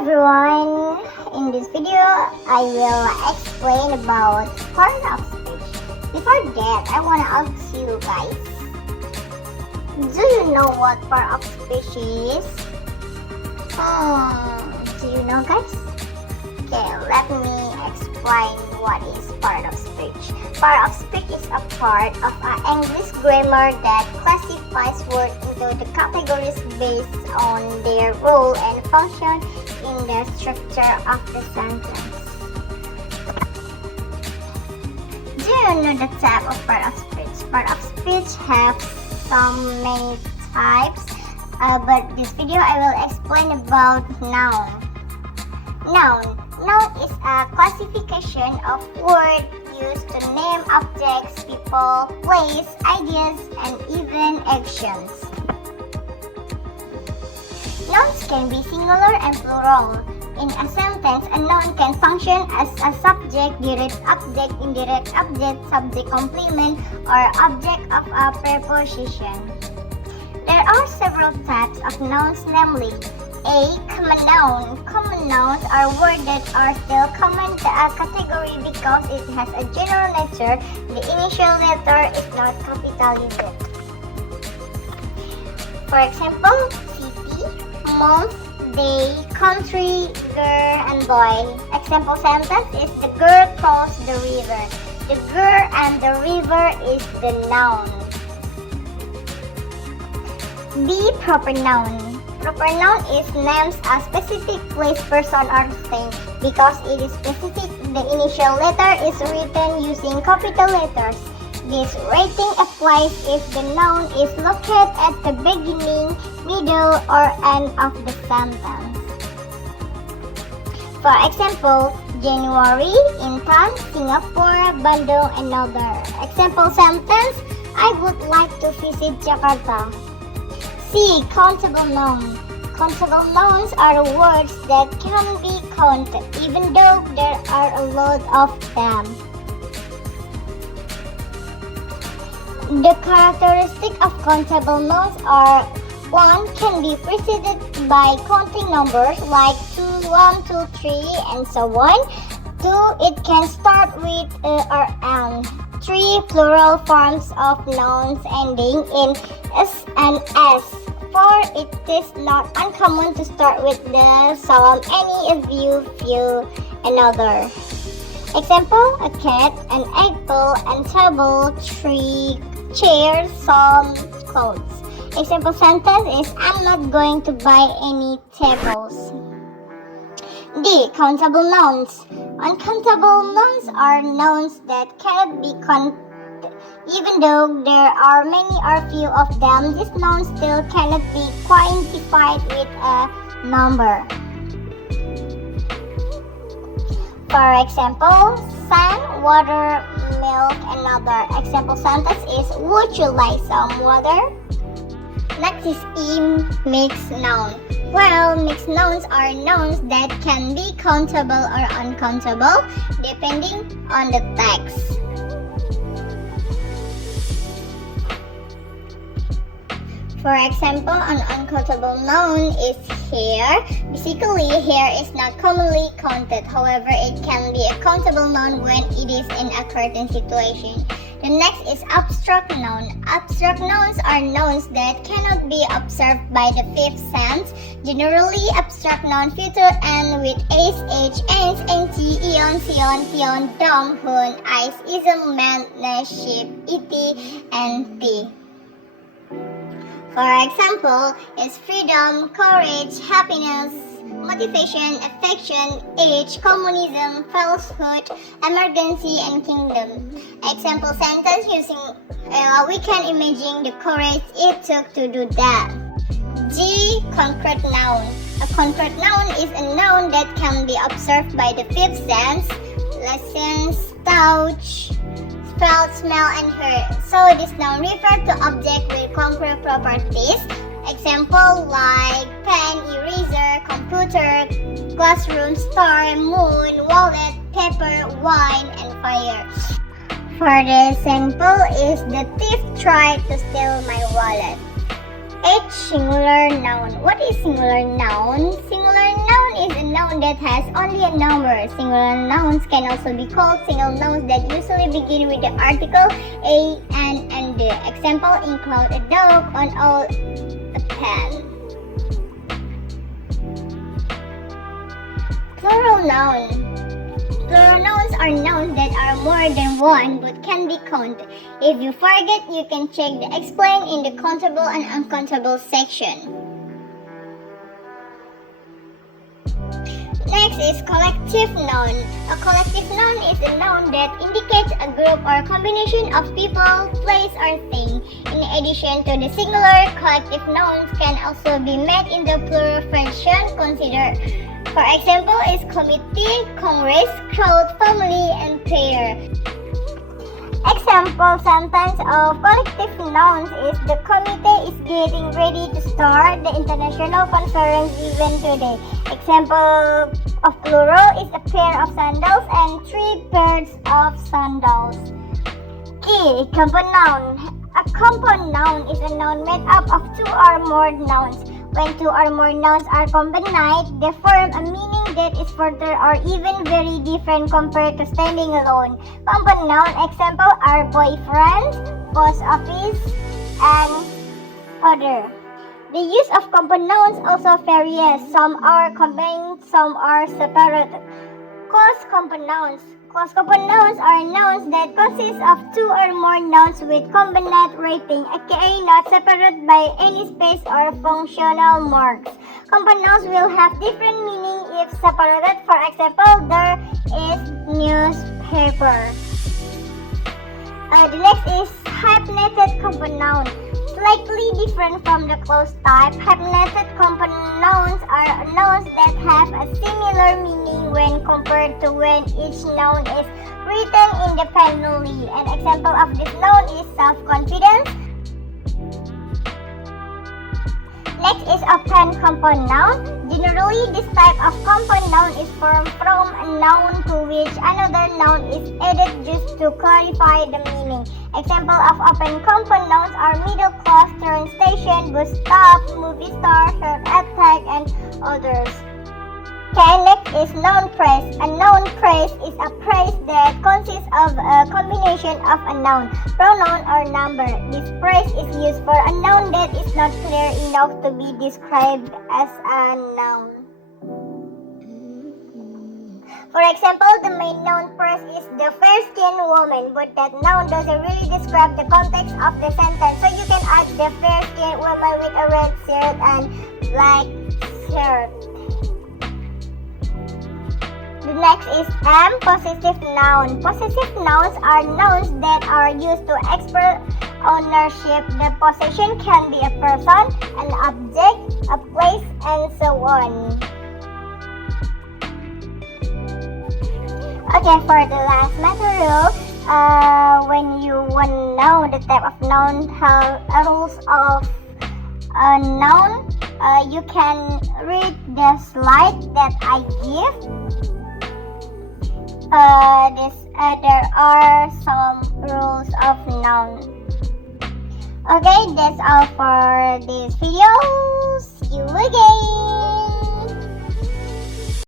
everyone, in this video I will explain about part of speech. Before that, I want to ask you guys, do you know what part of speech is? Do you know, guys? Okay, let me explain what is part of speech. Part of speech is a part of an English grammar that classifies words into the categories based on their role and function in the structure of the sentence. Do you know the type of part of speech? Part of speech have so many types, but this video I will explain about noun. Noun is a classification of words used to name objects, people, place, ideas, and even actions. Nouns can be singular and plural. In a sentence, a noun can function as a subject, direct object, indirect object, subject complement, or object of a preposition. There are several types of nouns, namely A. Common noun. Common nouns are words that are still common to a category because it has a general nature. The initial letter is not capitalized. For example, city, month, day, country, girl, and boy. Example sentence is the girl crossed the river. The girl and the river is the noun. B. Proper noun. Proper noun is names a specific place, person, or thing. Because it is specific, the initial letter is written using capital letters. This rating applies if the noun is located at the beginning, middle, or end of the sentence. For example, January, Intan, Singapore, Bandung, and other. Example sentence, I would like to visit Jakarta. C. Countable noun. Countable nouns are words that can be counted, even though there are a lot of them. The characteristic of countable nouns are 1. Can be preceded by counting numbers like 2, 1, 2, 3, and so on. 2. It can start with a or an. 3. Plural forms of nouns ending in s and s. 4. It is not uncommon to start with the some, any, a few, another. Example, a cat, an apple, and table, tree, chair, some, clothes. Example sentence is, I'm not going to buy any tables. D. Countable nouns. Uncountable nouns are nouns that cannot be counted. Even though there are many or few of them, these nouns still cannot be quantified with a number. For example, sun, water, milk, and other. Example sentence is, would you like some water? Next is E. Mixed noun. Well, mixed nouns are nouns that can be countable or uncountable depending on the text. For example, an uncountable noun is hair. Basically, hair is not commonly counted. However, it can be a countable noun when it is in a certain situation. The next is abstract noun. Abstract nouns are nouns that cannot be observed by the fifth sense. Generally, abstract noun feature end with s, h, ens, nt, ion, sion, pion, dom, hun, ice, ism, man, ne, ship, et, and t. For example, is freedom, courage, happiness, motivation, affection, age, communism, falsehood, emergency, and kingdom. Example sentence using we can imagine the courage it took to do that. G. Concrete noun. A concrete noun is a noun that can be observed by the fifth sense, listen, touch, smell, and hear. So this noun refers to object with concrete properties. Example like pen, eraser, computer, classroom, star, moon, wallet, paper, wine, and fire. For the example is, the thief tried to steal my wallet. H. Singular noun. What is singular noun? Singular noun is a noun that has only a number. Singular nouns can also be called single nouns that usually begin with the article a, an, and the. Example include a dog, an owl, a pen. Plural noun. Plural nouns are nouns that are more than one but can be counted. If you forget, you can check the explain in the countable and uncountable section. Next is collective noun. A collective noun is a noun that indicates a group or combination of people, place, or thing. In addition to the singular, collective nouns can also be made in the plural version. Consider, for example, is committee, congress, crowd, family, and prayer. Example sentence of collective nouns is the committee is getting ready to start the international conference event today. Example of plural is a pair of sandals and 3 pairs of sandals. Key compound noun. A compound noun is a noun made up of 2 or more nouns. When 2 or more nouns are combined, they form a meaning that is further or even very different compared to standing alone. Compound noun example are boyfriend, post office, and other. The use of compound nouns also varies. Some are combined, some are separated. Close compound nouns. Close compound nouns are nouns that consist of 2 or more nouns with combinate rating, aka not separated by any space or functional marks. Compound nouns will have different meaning if separated. For example, there is newspaper. The next is hyphenated compound noun. Slightly different from the closed type, hyphenated compound nouns are nouns that have a similar meaning when compared to when each noun is written independently. An example of this noun is self-confidence. Next is open compound noun. Generally, this type of compound noun is formed from a noun to which another noun is added just to clarify the meaning. Example of open compound nouns are middle class, train station, bus stop, movie star, heart attack, and others. Okay, next is noun phrase. A noun phrase is a phrase that consists of a combination of a noun, pronoun, or number. This phrase is used for a noun that is not clear enough to be described as a noun. For example, the main noun phrase is the fair-skinned woman, but that noun doesn't really describe the context of the sentence. So you can add the fair-skinned woman with a red shirt and black shirt. The next is possessive noun. Possessive nouns are nouns that are used to express ownership. The possession can be a person, an object, a place, and so on. Okay, for the last material, when you want to know the type of noun, rules of a noun, you can read the slide that I give. There are some rules of noun. Okay, that's all for this video. See you again.